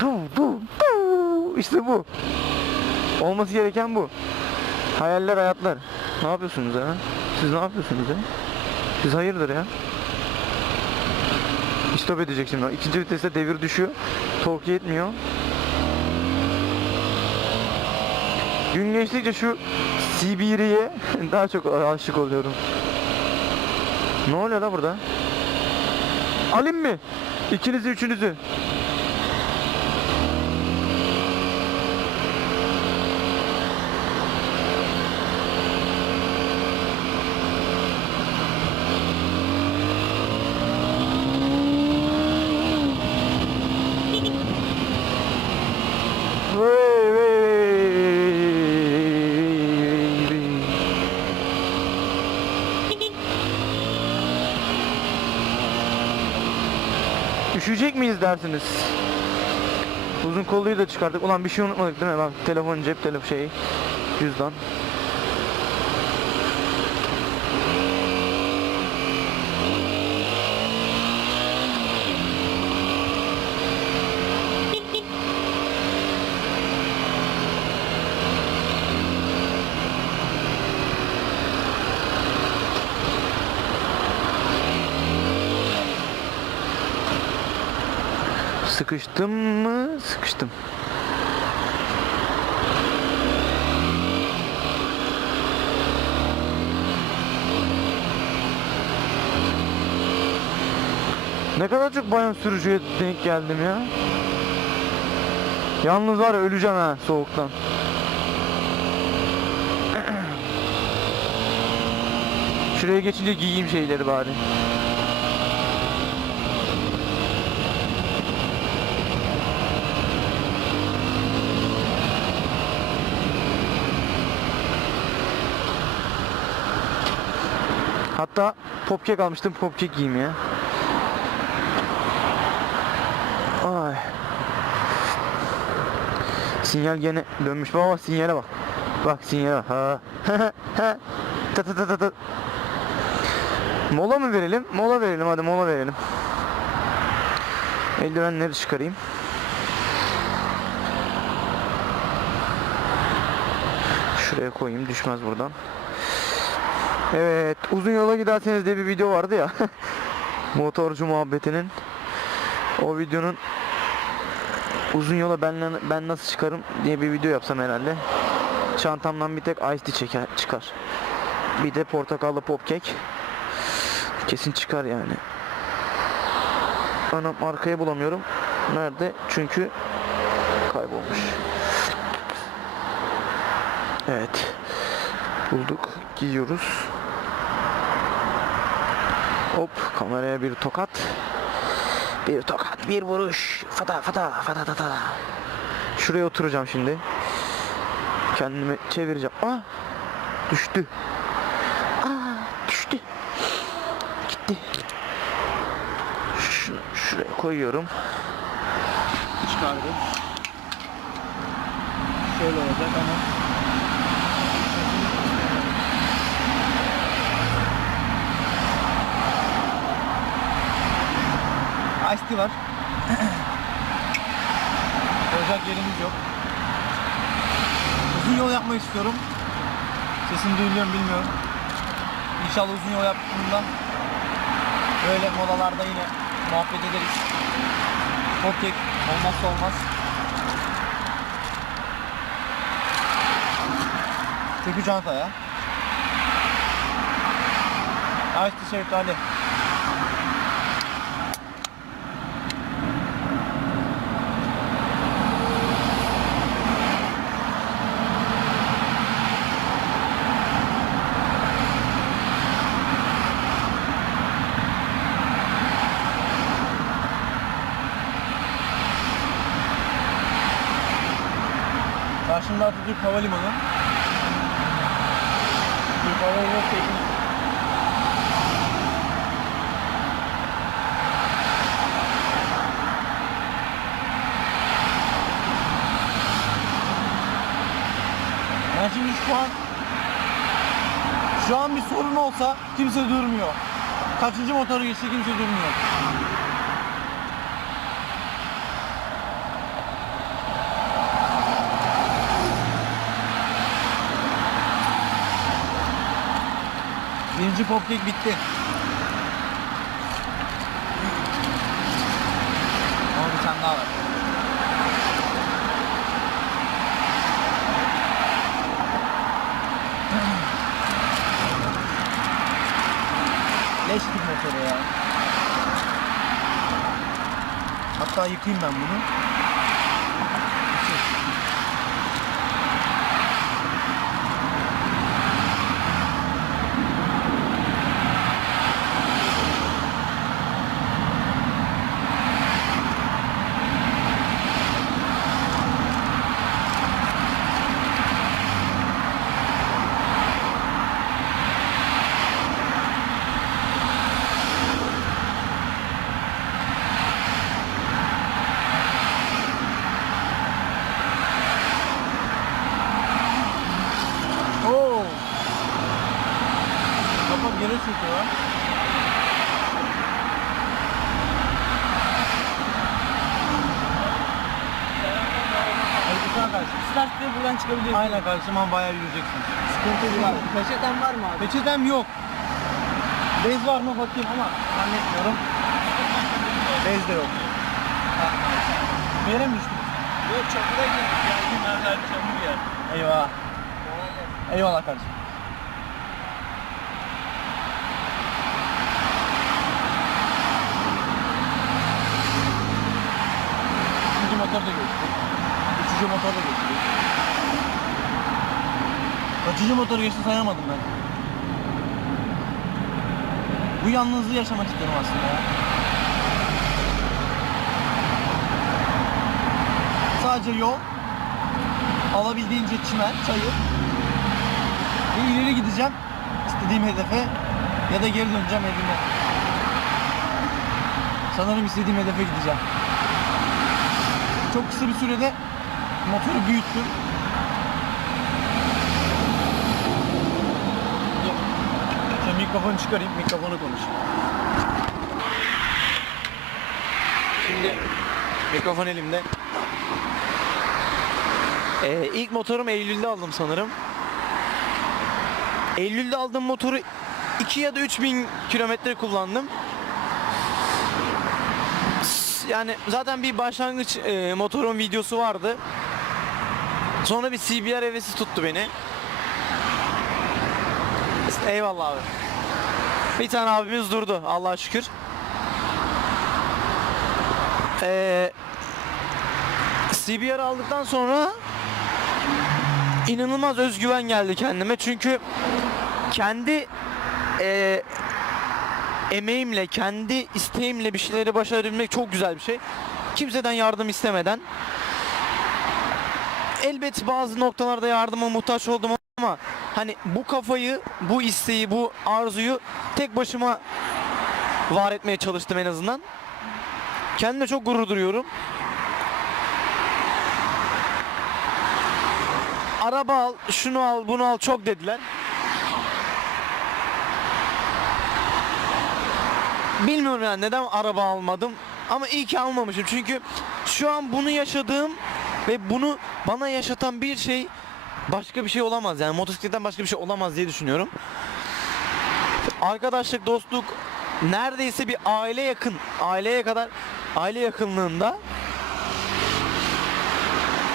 Du du du. İşte bu. Olması gereken bu. Hayaller hayatlar. Ne yapıyorsunuz ya? Siz ne yapıyorsunuz ya? Siz hayırdır ya? Stop edecek şimdi. İkinci viteste devir düşüyor. Tork yetmiyor. Gün geçtikçe şu CB'ye daha çok aşık oluyorum. Ne oluyor la burada? Alayım mı? İkinizi üçünüzü. Üşüyecek miyiz dersiniz? Uzun kolluyu da çıkardık. Ulan bir şey unutmadık değil mi? Bak telefon, cep telefon şey, cüzdan. Sıkıştım mı? Sıkıştım. Ne kadar çok bayan sürücüye denk geldim ya. Yalnız var ya öleceğim ha soğuktan. Şuraya geçince giyeyim şeyleri bari. Hatta popkek almıştım popkek giyeyim ya. Ay. Sinyal gene dönmüş baba sinyale bak. Bak sinyale bak. Ha. Ta ta ta ta ta. Mola mı verelim? Mola verelim hadi mola verelim. Eldivenleri çıkarayım. Şuraya koyayım düşmez buradan. Evet, uzun yola giderseniz diye bir video vardı ya. Motorcu muhabbetinin. O videonun uzun yola ben ben nasıl çıkarım diye bir video yapsam herhalde. Çantamdan bir tek ice tea çeker, çıkar. Bir de portakallı popkek. Kesin çıkar yani. Anam arkaya bulamıyorum. Nerede? Çünkü kaybolmuş. Evet. Bulduk. Giyiyoruz. Hop kameraya bir tokat. Bir tokat, bir vuruş. Fata fata fata fata. Şuraya oturacağım şimdi. Kendimi çevireceğim. Ah! Düştü. Aa, düştü. Gitti. Şunu şuraya koyuyorum. çıkardım. Şöyle olacak ama Tea var. Koyacak yerimiz yok. Uzun yol yapmak istiyorum. Sesim duyuluyor bilmiyorum. İnşallah uzun yol yaptığımda böyle molalarda yine muhabbet ederiz. Popkek olmazsa olmaz. Kökü çantaya. Ice tea şeftali. Karşımda Atatürk Havalimanı. Türk Hava Yolu teknik. Ben şimdi şu an şu an bir sorun olsa kimse durmuyor. Kaçıncı motoru geçse kimse durmuyor. Birinci popkek bitti. Ama bir tane daha var. Leş gibi motoru ya. Hatta yıkayayım ben bunu. Oo. Kapak yere çöküyor lan. Kusura karşı. Diye buradan çıkabiliyorsun. Aynen kardeşim ama bayağı yürüyeceksin. Sıkıntı abi. Peçeten var mı abi? Peçetem yok. Bez var mı bakayım ama zannetmiyorum. Bez de yok. Yere mi düştük? Yok çamura girdik ya. Günlerden çamur yer. Eyvah. Eyvallah kardeşim. İkinci motor da geçti. Üçüncü motor da geçti. Kaçıncı motor geçti sayamadım ben. Bu yalnızlığı yaşamak istiyorum aslında ya. Sadece yol, alabildiğince çimen, çayır. Ve ileri gideceğim istediğim hedefe ya da geri döneceğim evime. Sanırım istediğim hedefe gideceğim. Çok kısa bir sürede motoru büyüttüm. Şöyle mikrofonu çıkarayım, mikrofonu konuş. Şimdi mikrofon elimde. Ee, ilk motorum Eylül'de aldım sanırım. Eylül'de aldığım motoru 2 ya da 3000 kilometre kullandım. Yani zaten bir başlangıç e, motorun videosu vardı. Sonra bir CBR hevesi tuttu beni. Eyvallah abi. Bir tane abimiz durdu Allah'a şükür. Ee, CBR aldıktan sonra inanılmaz özgüven geldi kendime çünkü kendi eee, emeğimle, kendi isteğimle bir şeyleri başarabilmek çok güzel bir şey. Kimseden yardım istemeden. Elbet bazı noktalarda yardıma muhtaç oldum ama hani bu kafayı, bu isteği, bu arzuyu tek başıma var etmeye çalıştım en azından. Kendime çok gurur duyuyorum. araba al, şunu al, bunu al çok dediler. Bilmiyorum yani neden araba almadım ama iyi ki almamışım çünkü şu an bunu yaşadığım ve bunu bana yaşatan bir şey başka bir şey olamaz yani motosikletten başka bir şey olamaz diye düşünüyorum. Arkadaşlık, dostluk neredeyse bir aile yakın, aileye kadar aile yakınlığında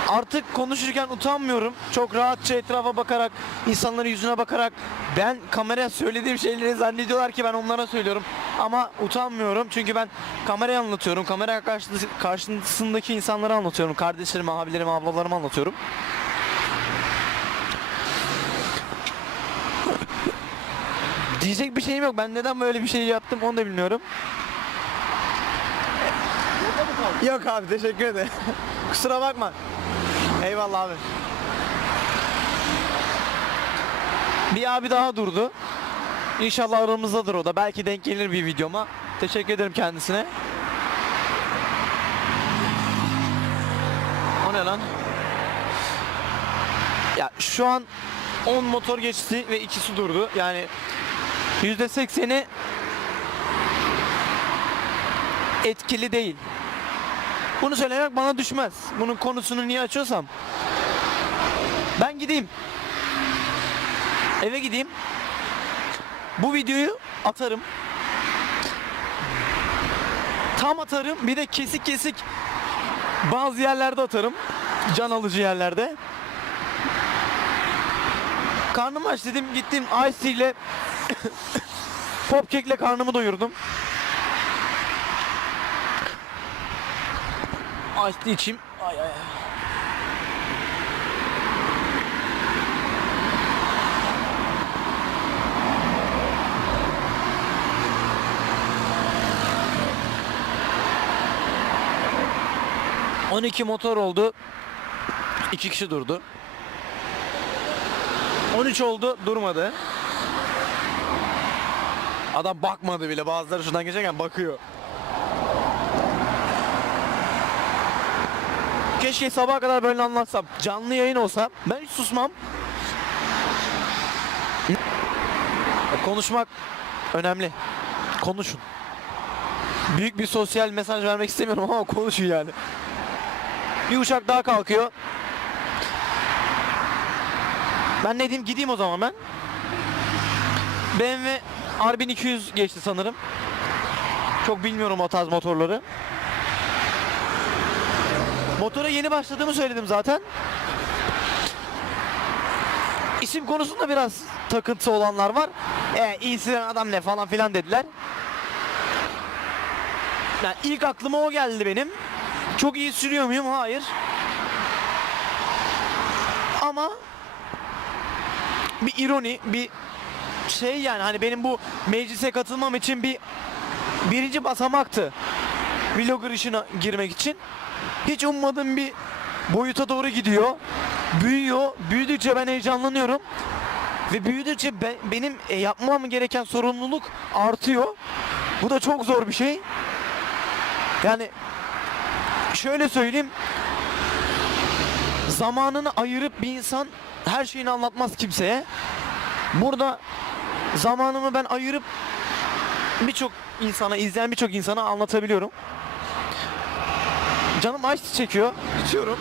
Artık konuşurken utanmıyorum. Çok rahatça etrafa bakarak, insanların yüzüne bakarak ben kameraya söylediğim şeyleri zannediyorlar ki ben onlara söylüyorum. Ama utanmıyorum çünkü ben kameraya anlatıyorum. Kamera karşısı- karşısındaki insanlara anlatıyorum. Kardeşlerime, abilerime, ablalarıma anlatıyorum. Diyecek bir şeyim yok. Ben neden böyle bir şey yaptım onu da bilmiyorum. Yok abi teşekkür ederim. Kusura bakma. Eyvallah abi. Bir abi daha durdu. İnşallah aramızdadır o da. Belki denk gelir bir videoma. Teşekkür ederim kendisine. O ne lan? Ya şu an 10 motor geçti ve ikisi durdu. Yani %80'i etkili değil. Bunu söylemek bana düşmez. Bunun konusunu niye açıyorsam. Ben gideyim. Eve gideyim. Bu videoyu atarım. Tam atarım. Bir de kesik kesik bazı yerlerde atarım. Can alıcı yerlerde. Karnım aç dedim gittim Ice ile Popcake'le karnımı doyurdum. Ice içeyim. Ay ay ay. ...12 motor oldu. 2 kişi durdu. 13 oldu durmadı. Adam bakmadı bile. Bazıları şuradan geçerken bakıyor. Keşke sabaha kadar böyle anlatsam. Canlı yayın olsa ben hiç susmam. Konuşmak önemli. Konuşun. Büyük bir sosyal mesaj vermek istemiyorum ama konuşun yani. Bir uçak daha kalkıyor. Ben ne diyeyim gideyim o zaman ben. BMW R1200 geçti sanırım. Çok bilmiyorum o tarz motorları. Motora yeni başladığımı söyledim zaten. İsim konusunda biraz takıntı olanlar var. E iyisi adam ne falan filan dediler. Yani ilk aklıma o geldi benim. Çok iyi sürüyor muyum? Hayır. Ama bir ironi, bir şey yani hani benim bu meclise katılmam için bir birinci basamaktı. Vlogger işine girmek için. Hiç ummadığım bir boyuta doğru gidiyor. Büyüyor. Büyüdükçe ben heyecanlanıyorum. Ve büyüdükçe ben, benim e, yapmam gereken sorumluluk artıyor. Bu da çok zor bir şey. Yani şöyle söyleyeyim. Zamanını ayırıp bir insan her şeyini anlatmaz kimseye. Burada zamanımı ben ayırıp birçok insana, izleyen birçok insana anlatabiliyorum. Canım ice çekiyor. İçiyorum.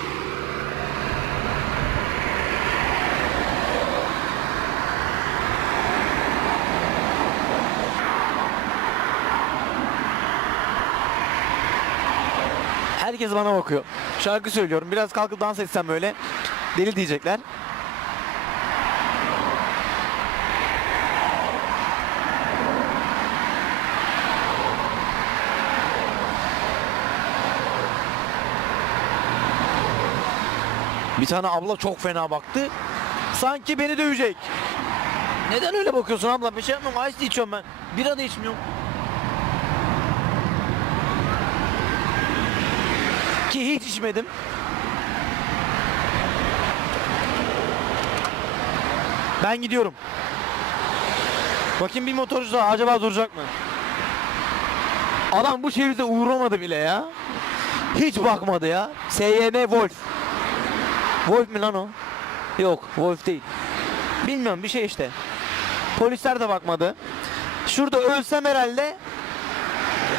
Herkes bana bakıyor. Şarkı söylüyorum. Biraz kalkıp dans etsem böyle deli diyecekler. Bir tane abla çok fena baktı. Sanki beni dövecek. Neden öyle bakıyorsun abla? Bir şey yapmıyorum. Ice içiyorum ben. Bira da içmiyorum. Ki hiç içmedim. Ben gidiyorum. Bakayım bir motorcu daha acaba duracak mı? Adam bu şehirde uğramadı bile ya. Hiç bakmadı ya. SYM Wolf. Wolf mi lan o? Yok Wolf değil. Bilmiyorum bir şey işte. Polisler de bakmadı. Şurada ölsem herhalde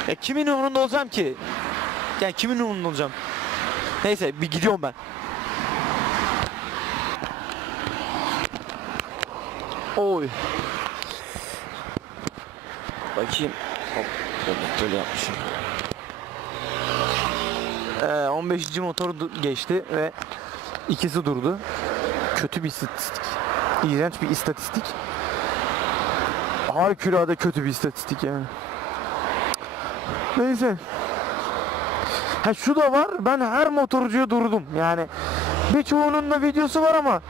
ya kimin umurunda olacağım ki? Yani kimin umurunda olacağım? Neyse bir gidiyorum ben. Oy. Bakayım. Hop. Böyle, böyle yapmışım. Ee, 15. motor geçti ve ikisi durdu. Kötü bir istatistik. İğrenç bir istatistik. Harikulade kötü bir istatistik yani. Neyse. Ha şu da var. Ben her motorcuya durdum. Yani birçoğunun da videosu var ama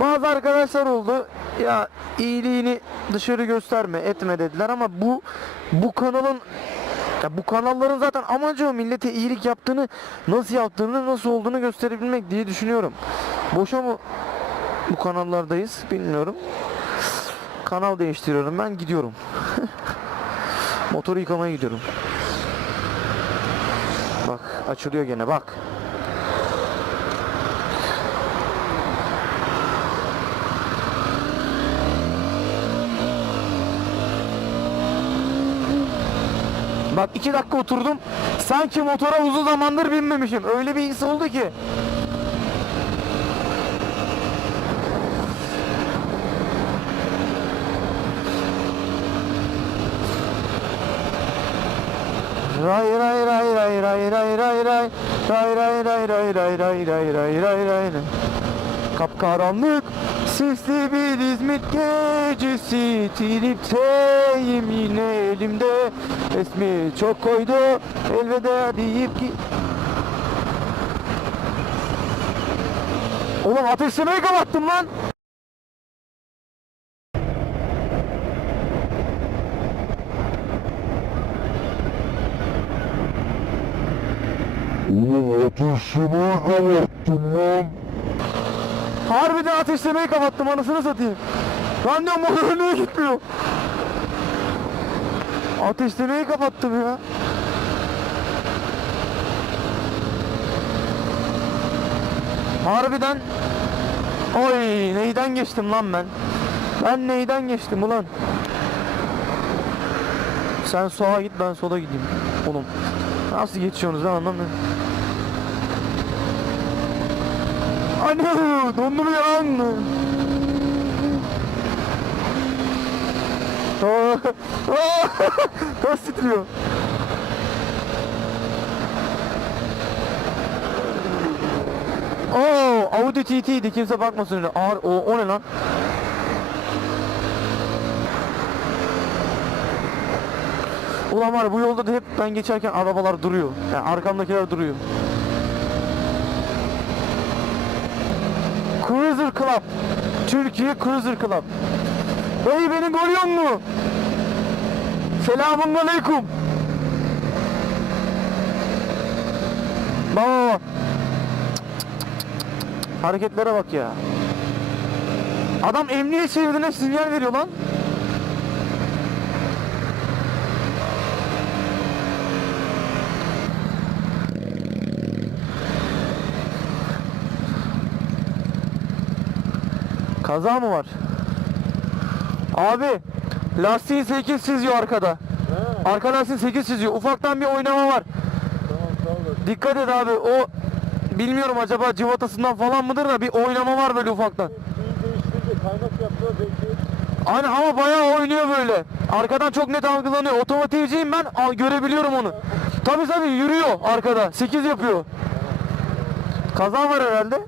bazı arkadaşlar oldu. Ya iyiliğini dışarı gösterme, etme dediler ama bu bu kanalın ya bu kanalların zaten amacı o millete iyilik yaptığını, nasıl yaptığını, nasıl olduğunu gösterebilmek diye düşünüyorum. Boşa mı bu kanallardayız bilmiyorum. Kanal değiştiriyorum ben gidiyorum. Motoru yıkamaya gidiyorum açılıyor gene bak. Bak iki dakika oturdum. Sanki motora uzun zamandır binmemişim. Öyle bir his oldu ki. Hayır hayır ray ray ray ray ray ray ray ray ray ray ray ray ray ray ray Kapkaranlık sisli bir İzmit gecesi. Tripteyim yine elimde. Resmi çok koydu elveda deyip ki Oğlum ateşlemeyi kapattım lan Ulan ateşimi kapattım lan. Harbiden ateşlemeyi kapattım anasını satayım. Lan diyorum motor niye gitmiyor? Ateşlemeyi kapattım ya. Harbiden Oy neyden geçtim lan ben? Ben neyden geçtim ulan? Sen sağa git ben sola gideyim. Oğlum nasıl geçiyorsunuz lan anlamıyorum. Ana dondum ya lan. Aa, aa, Nasıl titriyor? Oo, Audi TT'ydi kimse bakmasın öyle. Ağır, o, o ne lan? Ulan var bu yolda da hep ben geçerken arabalar duruyor. Yani arkamdakiler duruyor. Cruiser Club. Türkiye Cruiser Club. Dayı beni görüyor mu? Selamun aleyküm. Baba. Hareketlere bak ya. Adam emniyet şeridine sinyal veriyor lan. Kaza mı var? Abi lastiğin 8 çiziyor arkada. Arka lastiğin 8 çiziyor. Ufaktan bir oynama var. Dikkat et abi o bilmiyorum acaba civatasından falan mıdır da bir oynama var böyle ufaktan. Aynen ama bayağı oynuyor böyle. Arkadan çok net algılanıyor. Otomotivciyim ben al, görebiliyorum onu. Tabi tabi yürüyor arkada. 8 yapıyor. Kaza var herhalde.